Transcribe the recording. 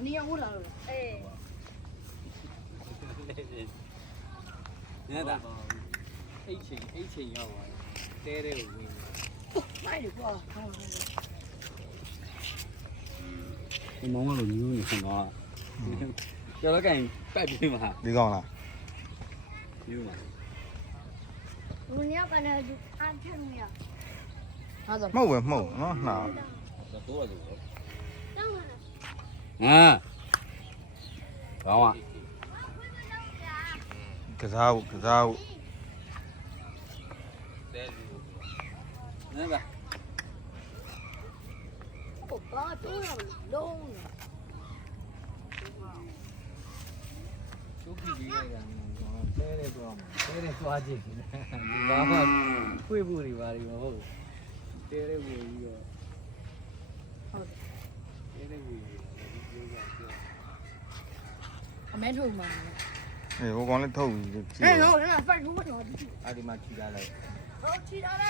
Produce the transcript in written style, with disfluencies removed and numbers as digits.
你要我了？哎，你看咋？ အိတ်ချိန်ရောက်သွားတယ်တဲတဲ့ကိုဝင် 买的过，我忙完了，你看到叫他赶紧拜别嘛， ဒီကောင်လား 有嘛？我你要把那就安全了。哪种？ မှုတ်ပဲမှုတ်နော်နှာ 多了就。当然了。嗯。搞嘛？ ကစားဖို့ကစားဖို့ 那个。我爸多少弄？ ကျုပ်ကြီးလေးကတဲတဲ့သွားမှာတဲတဲ့သွားခြင်းဒီဘာမှဖွေ့ဖို့တွေပါတွေမဟုတ်တဲတဲ့ကိုကြီးတော့ဟုတ်တဲတဲ့ကိုကြီးပြောကြပြော 还没抽吗？ အေးဟိုကောင်လေးထုတ်ပြီးကြည့် 哎，那我这饭出不着。 အဲ့ဒီမှာခြိထားလိုက် 好，其他的。